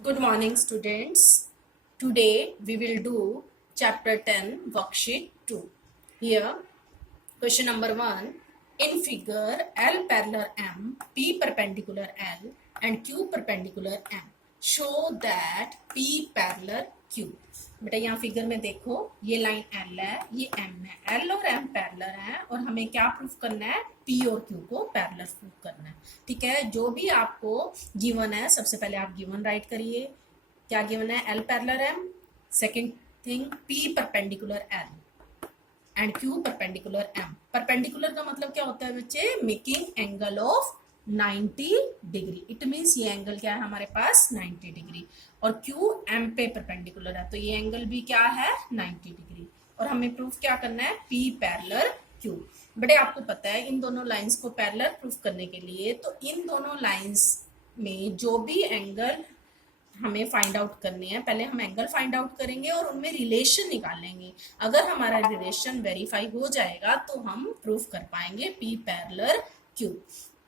Good morning, students. Today we will do chapter 10, worksheet 2. Here, question number 1. In figure, L parallel M, P perpendicular L, and Q perpendicular M. Show that P parallel Q. बेटा यहाँ figure में देखो, ये line L है, ये M है. L और M parallel है और हमें क्या प्रूफ करना है? P और Q को पैरेलल प्रूफ करना है. ठीक है, जो भी आपको गिवन है, सबसे पहले आप गिवन राइट करिए. क्या गिवन है? L parallel M. Second thing, P perpendicular L and Q perpendicular M. Perpendicular का मतलब क्या होता है बच्चे? Making angle of 90 degree. It means ये एंगल क्या है हमारे पास? 90 डिग्री. और Q M पे परपेंडिकुलर है तो ये एंगल भी क्या है? 90 डिग्री. और हमें प्रूफ क्या करना है? P parallel Q. बड़े आपको पता है इन दोनों लाइंस को पैरेलल प्रूफ करने के लिए तो इन दोनों लाइंस में जो भी एंगल हमें फाइंड आउट करने हैं, पहले हम एंगल फाइंड आउट करेंगे और उनमें रिलेशन निकालेंगे. अगर हमारा रिलेशन वेरीफाई हो जाएगा तो हम प्रूफ कर पाएंगे P पैरेलल Q.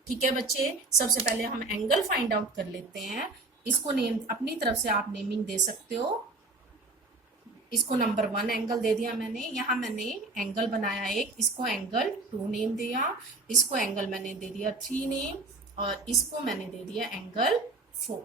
ठीक है बच्चे, सबसे पहले हम एंगल फाइंड आउट कर लेते हैं. इसको नेम अपनी तरफ से आप नेमिंग दे सकते हो. इसको नंबर 1 एंगल दे दिया मैंने. यहाँ मैंने एंगल बनाया एक, इसको एंगल 2 नेम दिया, इसको एंगल मैंने दे दिया 3 नेम और इसको मैंने दे दिया एंगल 4.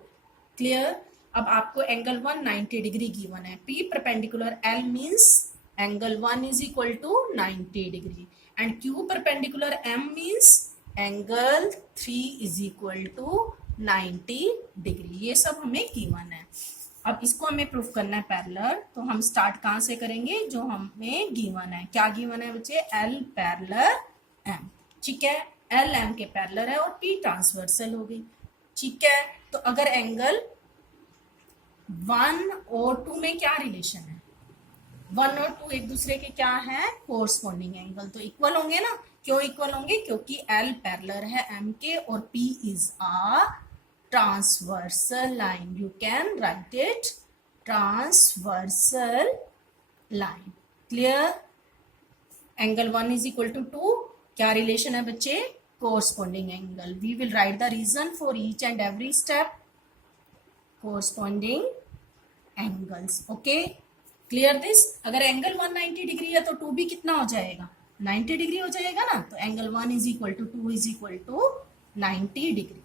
क्लियर? अब आपको एंगल 1 90 डिग्री गिवन है. P perpendicular L means angle 1 is equal to 90 degree and Q perpendicular M means angle 3 is equal to 90 degree. ये सब हमें गिवन है. अब इसको हमें प्रूफ करना है पैरेलल, तो हम स्टार्ट कहाँ से करेंगे? जो हमें गिवन है. क्या गिवन है बच्चे? L parallel M. ठीक है, L M के पैरेलल है और P ट्रांसवर्सल हो गई. ठीक है, तो अगर एंगल 1 और 2 में क्या रिलेशन है? 1 और 2 एक दूसरे के क्या है? Corresponding angle. तो इक्वल होंगे ना. क्यों इक्वल होंगे? क्योंकि L पैरेलल है M के और P is a transversal line. You can write it transversal line. Clear? Angle 1 is equal to 2. क्या रिलेशन है बच्चे? Corresponding angle. We will write the reason for each and every step. Corresponding angles. Okay, clear this? अगर angle 190 degree है तो 2 भी कितना हो जाएगा? 90 डिग्री हो जाएगा ना. तो angle 1 is equal to 2 is equal to 90 degree.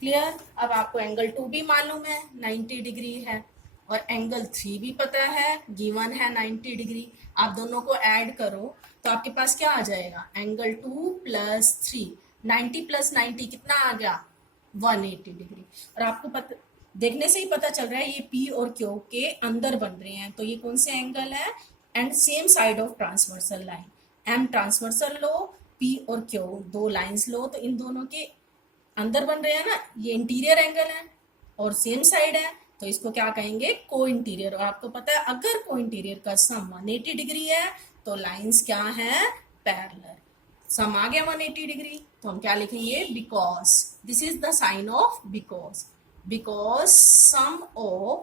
Clear? अब आपको एंगल 2 भी मालूम है 90 डिग्री है और एंगल 3 भी पता है, गिवन है 90 डिग्री. आप दोनों को ऐड करो तो आपके पास क्या आ जाएगा? Angle 2 plus 3. 90 प्लस 90 कितना आ गया? 180 डिग्री. और आपको पता, देखने से ही पता चल रहा है ये P और Q के अंदर बन रहे हैं. तो ये कौन से एंगल है? And same side of transversal line. M transversal low, P और Q दो लाइंस लो, तो इन दोनों के अंदर बन रहे हैं ना. ये इंटीरियर एंगल है और सेम साइड है तो इसको क्या कहेंगे? को इंटीरियर. और आपको पता है अगर को इंटीरियर का सम 180 डिग्री है तो लाइंस क्या है? पैरेलल. सम आ गया 180 डिग्री तो हम क्या लिखेंगे? Because. This is the sign of because. Because sum of,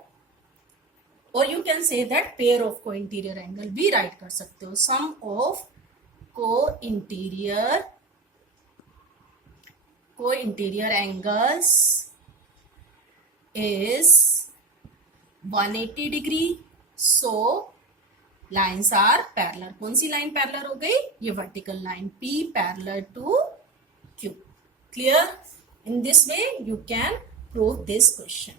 or you can say that pair of co-interior angle भी write कर सकते हो. Sum of co-interior angles is 180 degree. So lines are parallel. कौन सी line parallel हो गई? ये vertical line P parallel to Q. Clear? In this way you can prove this question.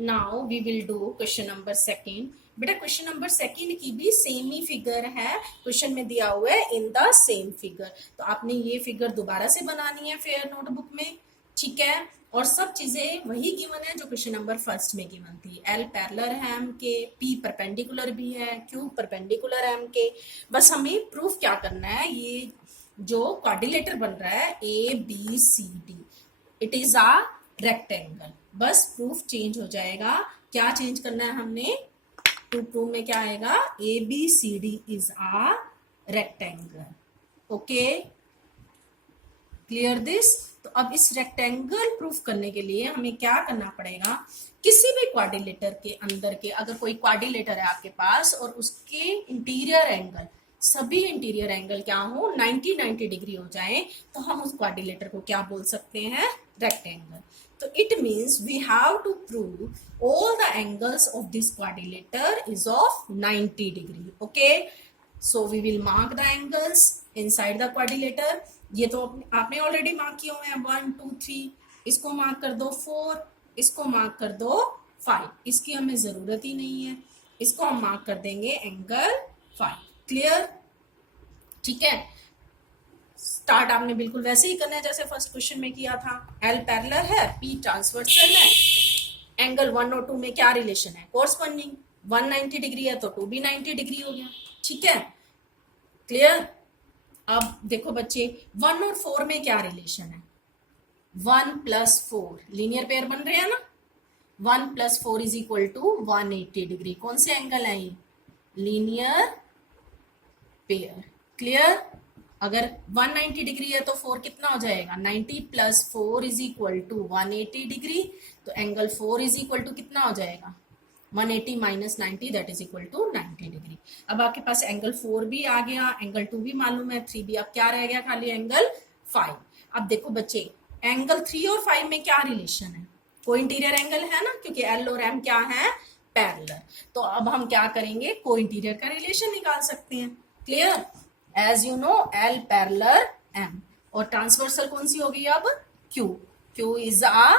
Now we will do question number 2. बेटा question number 2 की भी same ही figure है. Question में दिया हुआ है इन द सेम फिगर. तो आपने ये फिगर दोबारा से बनानी है फेयर नोटबुक में. ठीक है, और सब चीजें वही गिवन है जो क्वेश्चन नंबर 1 में गिवन थी. L पैरेलल है M के, P परपेंडिकुलर भी है, Q परपेंडिकुलर M के. बस हमें प्रूफ क्या करना है? ये जो क्वाड्रिलेटर बन रहा है ABCD, it is a rectangle. बस प्रूफ चेंज हो जाएगा. क्या चेंज करना है हमने? टू प्रूफ में क्या आएगा? ABCD is a rectangle. Okay, clear this? तो अब इस रेक्टेंगल प्रूफ करने के लिए हमें क्या करना पड़ेगा? किसी भी क्वाड्रिलेटर के अंदर के, अगर कोई क्वाड्रिलेटर है आपके पास और उसके इंटीरियर एंगल, सभी इंटीरियर एंगल क्या हो? 90 डिग्री हो जाए तो हम उस क्वाड्रिलेटर को क्या बोल सकते हैं? रेक्टेंगल. तो तो it means we have to prove all the angles of this quadrilateral is of 90 degree. Okay, so we will mark the angles inside the quadrilateral. ये तो आपने ऑलरेडी मार्क किए हुए हैं 1 2 3. इसको मार्क कर दो 4, इसको मार्क कर दो 5. इसकी हमें जरूरत ही नहीं है. इसको हम मार्क कर देंगे एंगल 5. क्लियर? ठीक है. स्टार्ट आपने बिल्कुल वैसे ही करना है जैसे फर्स्ट क्वेश्चन में किया था. एल पैरेलल है, पी ट्रांसवर्सल है. एंगल 1 और 2 में क्या रिलेशन है? कोरस्पॉन्डिंग. 1 90 डिग्री है तो 2 भी 90 डिग्री हो गया. ठीक है, क्लियर? अब देखो बच्चे, 1 और 4 में क्या रिलेशन है? 1 + 4 लीनियर पेयर बन रहे हैं ना. 1 + 4 इज इक्वल टू 180 डिग्री. कौन से एंगल है ये? Linear pair. क्लियर? अगर 190 डिग्री है तो 4 कितना हो जाएगा? 90 + 4 इज इक्वल टू 180 डिग्री. तो एंगल 4 इज इक्वल टू कितना हो जाएगा? 180 - 90 that is equal to 90 degree. अब आपके पास एंगल 4 भी आ गया, एंगल 2 भी मालूम है, 3 भी. अब क्या रह गया? खाली एंगल 5. अब देखो बच्चे, एंगल 3 और 5 में क्या रिलेशन है? को इंटीरियर एंगल है ना, क्योंकि एल और एम क्या है? पैरेलल. तो अब हम क्या करेंगे? को इंटीरियर का रिलेशन निकाल सकते हैं. Clear? As you know L parallel M. और ट्रांसवर्सल कौन सी होगी अब? Q. Q is a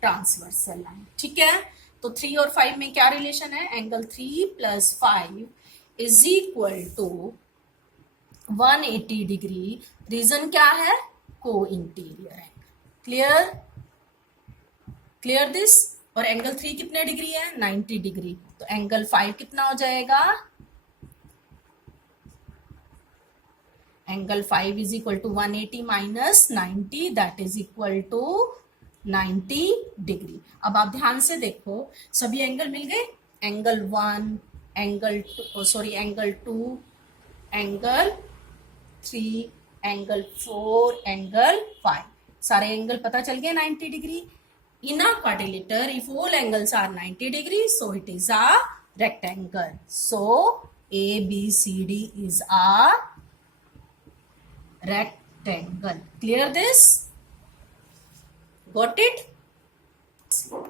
transversal line. ठीक है, तो 3 और 5 में क्या रिलेशन है? Angle 3 + 5 is equal to 180 degree. Reason क्या है? Co-interior angle. Clear? Clear this? और एंगल 3 कितने डिग्री है? 90 डिग्री. तो एंगल 5 कितना हो जाएगा? Angle 5 is equal to 180 - 90 that is equal to 90 degree. अब आप ध्यान से देखो, सभी एंगल मिल गए. Angle 1, angle 2, sorry angle 2, angle 3, angle 4, angle 5. सारे एंगल पता चल गए 90 degree. In a quadrilateral if all angles are 90 degree so it is a rectangle. So ABCD is a rectangle. Clear this? Got it?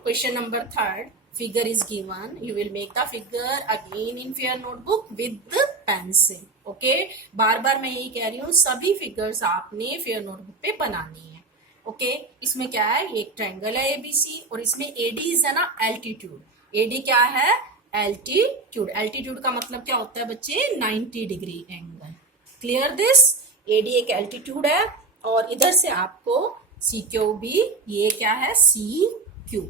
Question number 3. Figure is given. You will make the figure again in fair notebook with the pencil. Okay? बार बार मैं यही कह रही हूँ, सभी figures आपने fair notebook पे बनानी है. ओके, इसमें क्या है? एक ट्रायंगल है ABC और इसमें AD है ना एल्टीट्यूड. AD क्या है? एल्टीट्यूड. एल्टीट्यूड का मतलब क्या होता है बच्चे? 90 degree angle. Clear this? AD एक एल्टीट्यूड है और इधर से आपको CQB, ये क्या है? CQ.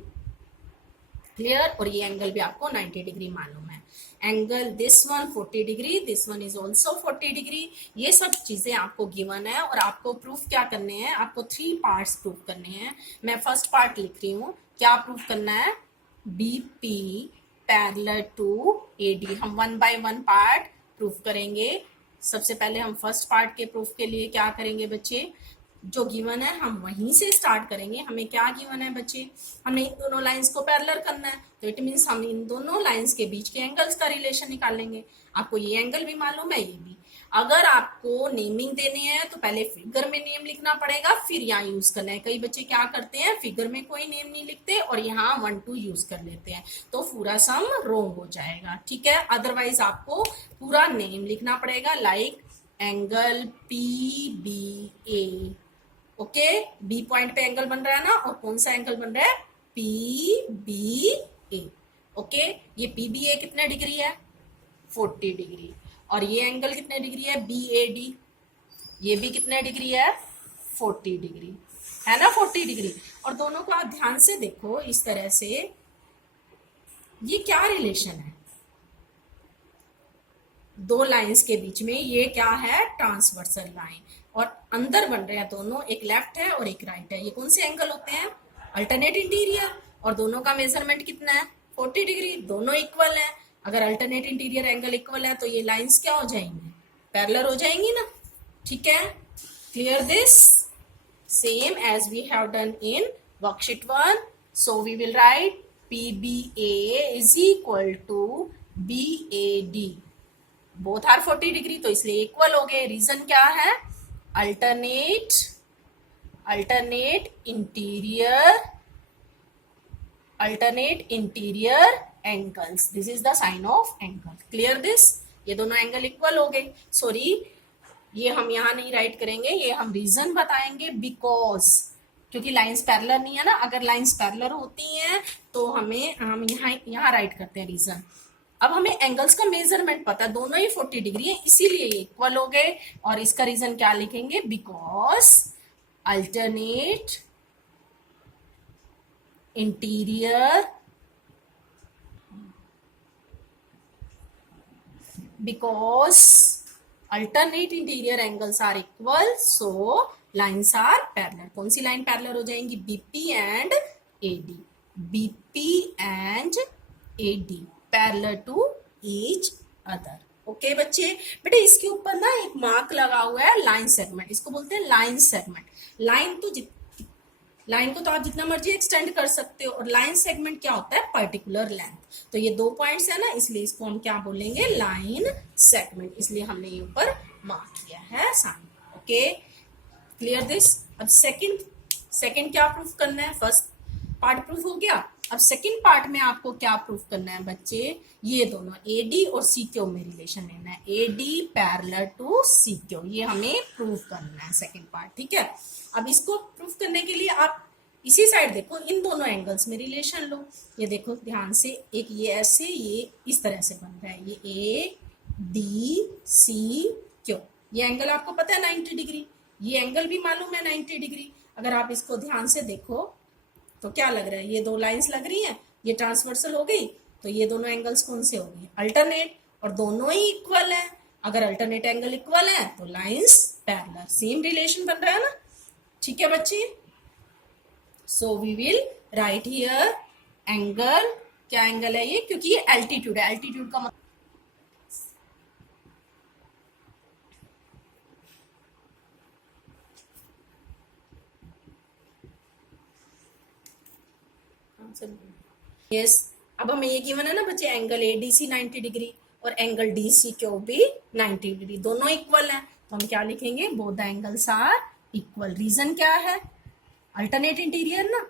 क्लियर? और ये एंगल भी आपको 90 डिग्री मालूम है. Angle this one 40 degree, this one is also 40 degree. ये सब चीजें आपको गिवन है और आपको प्रूफ क्या करने हैं? आपको 3 पार्ट्स प्रूफ करने हैं. मैं फर्स्ट पार्ट लिख रही हूँ. क्या प्रूफ करना है? BP parallel to AD. हम 1 by 1 पार्ट प्रूफ करेंगे. सबसे पहले हम फर्स्ट पार्ट के प्रूफ के लिए क्या करेंगे बच्चे? जो गिवन है हम वहीं से स्टार्ट करेंगे. हमें क्या गिवन है बच्चे? हमें इन दोनों लाइंस को पैरेलल करना है. तो इट मीन्स हम इन दोनों लाइंस के बीच के एंगल्स का रिलेशन निकालेंगे. आपको ये एंगल भी मालूम है, ये भी. अगर आपको नेमिंग देने हैं तो पहले फिगर में नेम लिखना पड़ेगा, फिर यहाँ यूज करना है. कई बच्चे क्या करते हैं? फिगर में कोई नेम नहीं लिखते और यहाँ 1 2 यूज कर लेते हैं, तो पूरा सम रॉन्ग हो जाएगा. ठीक है? अदरवाइज आपको पूरा नेम लिखना पड़ेगा. Like angle PBA. Okay, B point पे एंगल बन रहा है ना, और कौन सा एंगल बन रहा है? PBA. ओके, ये PBA कितने डिग्री है? 40 डिग्री. और ये एंगल कितने डिग्री है? BAD. ये भी कितने डिग्री है? 40 डिग्री है ना, 40 डिग्री. और दोनों को आप ध्यान से देखो इस तरह से. ये क्या रिलेशन है? दो लाइंस के बीच में ये क्या है? Transversal line. और अंदर बन रहे हैं दोनों, एक लेफ्ट है और एक राइट है. ये कौन से एंगल होते हैं? Alternate interior. और दोनों का मेजरमेंट कितना है? 40 डिग्री. दोनों इक्वल है. अगर अल्टरनेट इंटीरियर एंगल इक्वल है तो ये लाइंस क्या हो जाएंगी? पैरेलल हो जाएंगी ना. ठीक है? Clear this? Same as we have done in worksheet 1. So we will write PBA is equal to BAD. Both are 40 degree, तो इसलिए इक्वल हो गए. रीजन क्या है? Alternate interior alternate interior angles. This is the sign of angle. Clear this? ये दोनों angle equal हो गए. सॉरी, ये हम यहाँ नहीं राइट करेंगे, ये हम रीजन बताएंगे. बिकॉज क्योंकि लाइंस पैरेलल नहीं है ना, अगर लाइंस पैरेलल होती हैं तो हम यहाँ राइट करते हैं रीजन. अब हमें एंगल्स का मेजरमेंट पता है, दोनों ही 40 डिग्री है, इसीलिए ये इक्वल हो गए. और इसका रीजन क्या लिखेंगे? Because alternate interior, because alternate interior angles are equal, so lines are parallel. कौन सी लाइन पैरेलल हो जाएंगी? BP and AD. BP and AD parallel to each other. Okay बच्चे, बेटे इसके ऊपर ना एक मार्क लगा हुआ है लाइन सेगमेंट, इसको बोलते हैं लाइन सेगमेंट. लाइन को तो आप जितना मर्जी एक्सटेंड कर सकते हो, और लाइन सेगमेंट क्या होता है? Particular length. तो ये 2 पॉइंट्स है ना, इसलिए इसको हम क्या बोलेंगे? Line segment. इसलिए हमने ये ऊपर मार्क किया है साइन. Okay, clear this? अब सेकंड क्या प्रूफ करना है? फर्स्ट पार्ट प्रूफ हो गया. अब सेकंड पार्ट में आपको क्या प्रूफ करना है बच्चे? ये दोनों AD और CQ में रिलेशन लेना है. AD पैरेलल टू CQ, ये हमें प्रूफ करना है सेकंड पार्ट. ठीक है, अब इसको प्रूफ करने के लिए आप इसी साइड देखो, इन दोनों एंगल्स में रिलेशन लो. ये देखो ध्यान से, एक ये ऐसे, ये इस तरह से बन रहा है. ये ADCQ, ये एंगल आपको पता है 90 डिग्री. ये एंगल भी मालूम है 90 डिग्री. अगर आप इसको ध्यान से देखो तो क्या लग रहा है? ये 2 लाइंस लग रही हैं, ये ट्रांसवर्सल हो गई. तो ये दोनों एंगल्स कौन से हो गए? अल्टरनेट. और दोनों ही इक्वल है. अगर अल्टरनेट एंगल इक्वल है तो लाइंस पैरेलल, सेम रिलेशन बन रहा है ना. ठीक है बच्चे, so we will write here angle. क्या एंगल है ये? क्योंकि ये एल्टीट्यूड है. एल्टीट्यूड का मतलब यस. अब हमें ये गिवन है ना बच्चे, एंगल ADC 90 डिग्री और एंगल DCQ भी 90 डिग्री, दोनों इक्वल है. तो हम क्या लिखेंगे? Both the angles are equal. Reason क्या है? अल्टरनेट इंटीरियर ना.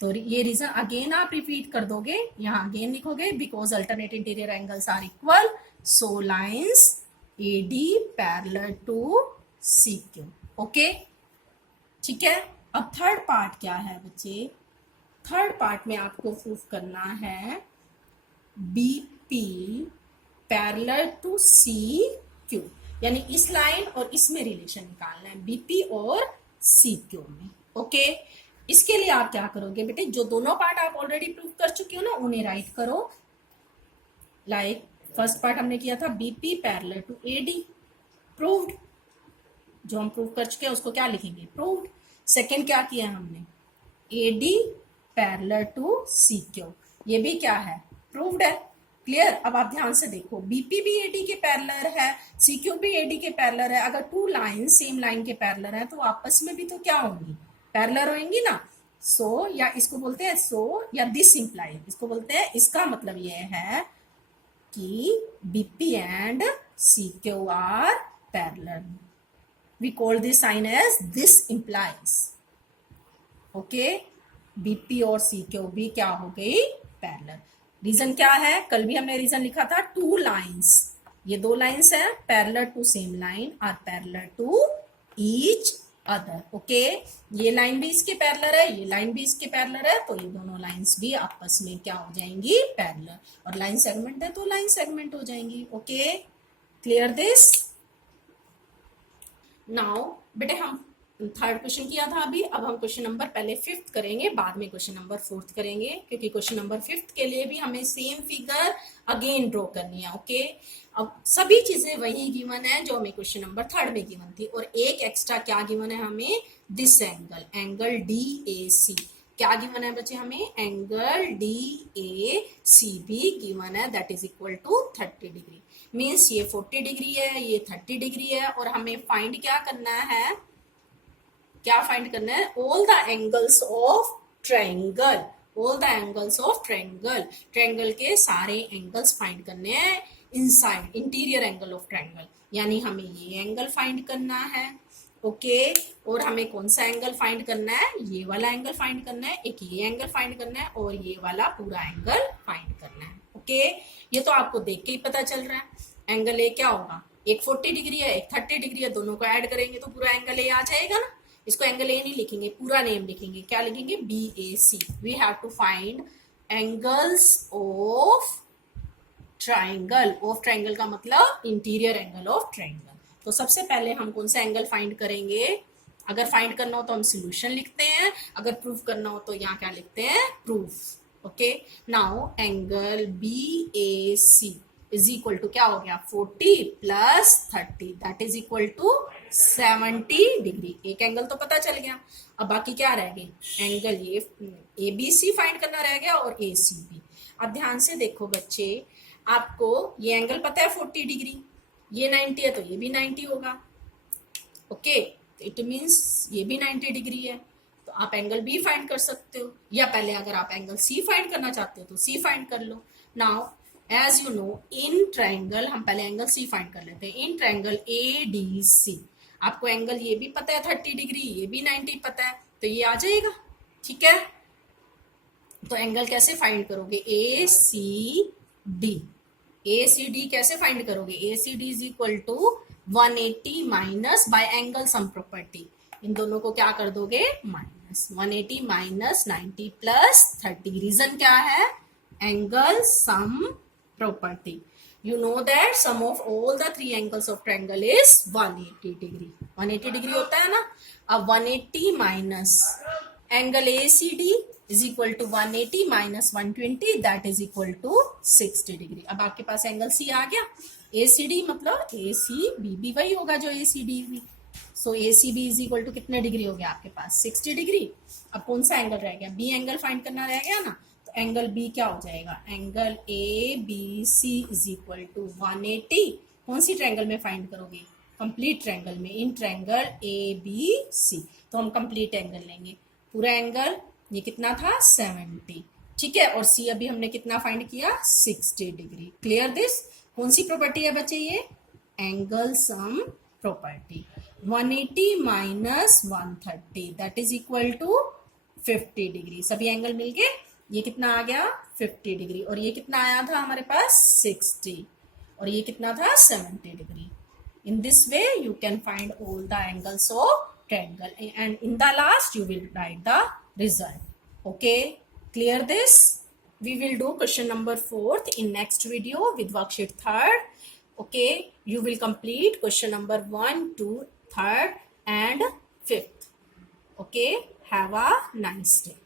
तो ये रीजन अगेन आप रिपीट कर दोगे, यहाँ अगेन लिखोगे, because alternate interior angles are equal, so lines AD parallel to CQ. Okay, ठीक है. अब थर्ड पार्ट क्या है बच्चे? थर्ड पार्ट में आपको प्रूफ करना है BP पैरेलल टू CQ, यानी इस लाइन और इसमें रिलेशन निकालना है, BP और CQ में. ओके, इसके लिए आप क्या करोगे बेटे? जो दोनों पार्ट आप ऑलरेडी प्रूफ कर चुके हो ना, उन्हें राइट करो. लाइक फर्स्ट पार्ट हमने किया था BP parallel to AD, proved. जो हम प्रूफ कर चुके हैं उसको क्या लिखेंगे? प्रूव्ड. सेकेंड क्या किया हमने? AD पैरेलल टू CQ, ये भी क्या है? प्रूव्ड है. क्लियर? अब आप ध्यान से देखो, BP भी AD के पैरेलल है, CQ भी AD के पैरेलल है. अगर 2 लाइन सेम लाइन के पैरेलल है तो आपस में भी तो क्या होंगी? पैरेलल होंगी ना. सो या इसको बोलते हैं सो, या दिस इंप्लाई, इसको बोलते हैं, इसका मतलब ये है कि BP and CQ are parallel. We call this sign as this implies. Okay, BP और CQ भी क्या हो गई? पैरेलल. रीजन क्या है? कल भी हमने रीजन लिखा था, 2 लाइंस, ये 2 लाइंस है, parallel to same line are parallel to each other. Okay, ये लाइन भी इसके पैरेलल है, ये लाइन भी इसके पैरेलल है, तो ये दोनों लाइंस भी आपस में क्या हो जाएंगी? पैरेलल. और लाइन सेगमेंट है तो लाइन सेगमेंट हो जाएंगी. Okay, clear this? नाउ बेटे हम थर्ड क्वेश्चन किया था अभी. अब हम क्वेश्चन नंबर पहले 5th करेंगे, बाद में क्वेश्चन नंबर 4th करेंगे, क्योंकि क्वेश्चन नंबर 5th के लिए भी हमें सेम फिगर अगेन ड्रॉ करनी है. ओके, अब सभी चीजें वही गिवन है जो हमें क्वेश्चन नंबर 3rd में गिवन थी, और एक एक्स्ट्रा क्या गिवन है हमें? This angle, angle DAC. क्या गिवन है बच्चे हमें? एंगल DAC भी गिवन है, that is equal to 30 degree. Means ये 40 डिग्री है, ये 30 डिग्री है, और हमें फाइंड क्या करना है? क्या फाइंड करना है? All the angles of triangle. All the angles of triangle, triangle के सारे एंगल्स फाइंड करने हैं inside interior angle of triangle. यानी हमें ये एंगल फाइंड करना है, ओके और हमें कौन सा एंगल फाइंड करना है, ये वाला एंगल फाइंड करना है, एक ये एंगल फाइंड करना है और ये वाला पूरा एंगल फाइंड करना है। ओके ये तो आपको देख के ही पता चल रहा है। एंगल ए क्या होगा, एक 40 डिग्री है एक 30 डिग्री है, दोनों को ऐड करेंगे तो पूरा एंगल ए आ जाएगा ना। इसको एंगल ए नहीं लिखेंगे, पूरा नेम लिखेंगे, क्या लिखेंगे, B A C. We have to find angles of triangle. Of triangle का मतलब इंटीरियर एंगल ऑफ ट्राइंगल। तो सबसे पहले हम कौन सा एंगल फाइंड करेंगे, अगर फाइंड करना हो तो हम सोल्यूशन लिखते हैं, अगर प्रूफ करना हो तो यहाँ क्या लिखते हैं, proof. Okay now angle B A C is equal to क्या हो गया, 40 plus 30 that is equal to 70 degree. एक एंगल तो पता चल गया, अब बाकी क्या रह गए, एंगल ये ए बी सी फाइंड करना रह गया और ए सी बी। अब ध्यान से देखो बच्चे, आपको ये एंगल पता है 40 डिग्री, ये 90 है तो ये भी 90 होगा। ओके इट मीन्स ये भी 90 डिग्री है, तो आप एंगल बी फाइंड कर सकते हो, या पहले अगर आप एंगल सी फाइंड करना चाहते हो तो सी फाइंड कर लो। Now as you know in triangle, हम पहले एंगल सी फाइंड कर लेते हैं। In triangle A D C आपको एंगल ये भी पता है 30 डिग्री, ये भी 90 पता है, तो ये आ जाएगा। ठीक है तो एंगल कैसे फाइंड करोगे, A C D. A C D कैसे फाइंड करोगे, A C D is equal to 180 minus by angle sum property, इन दोनों को क्या कर दोगे माइनस, 180 माइनस 90 प्लस 30। रीजन क्या है, angle sum property. You know that sum of all the three angles of triangle is 180 degree. 180 degree होता है ना। अब 180 minus angle ACD is equal to 180 minus 120 that is equal to 60 degree. अब आपके पास angle C आ गया। ACD मतलब ACB भी वही होगा जो ACD भी। सो ACB is equal to कितने डिग्री हो गया आपके पास 60 डिग्री। अब कौन सा एंगल रह गया, B एंगल फाइंड करना रह गया ना, एंगल बी क्या हो जाएगा, angle A B C is equal to 180। कौन सी ट्रायंगल में फाइंड करोगे, कंप्लीट ट्रायंगल में, इन ट्रायंगल ए बी सी। तो हम कंप्लीट एंगल लेंगे, पूरा एंगल ये कितना था 70, ठीक है, और सी अभी हमने कितना फाइंड किया 60 डिग्री। क्लियर दिस, कौन सी प्रॉपर्टी है बच्चे ये, angle sum property. 180 minus 130 that is equal to 50 degree. सभी एंगल मिलके ये कितना आ गया 50 डिग्री, और ये कितना आया था हमारे पास 60, और ये कितना था 70 degree. In this way you can find all the angles of triangle and in the last you will write the result. Okay, clear this? We will do question number 4th in next video with worksheet 3rd. Okay, you will complete question number 1, 2, 3rd and 5th. Okay, have a nice day.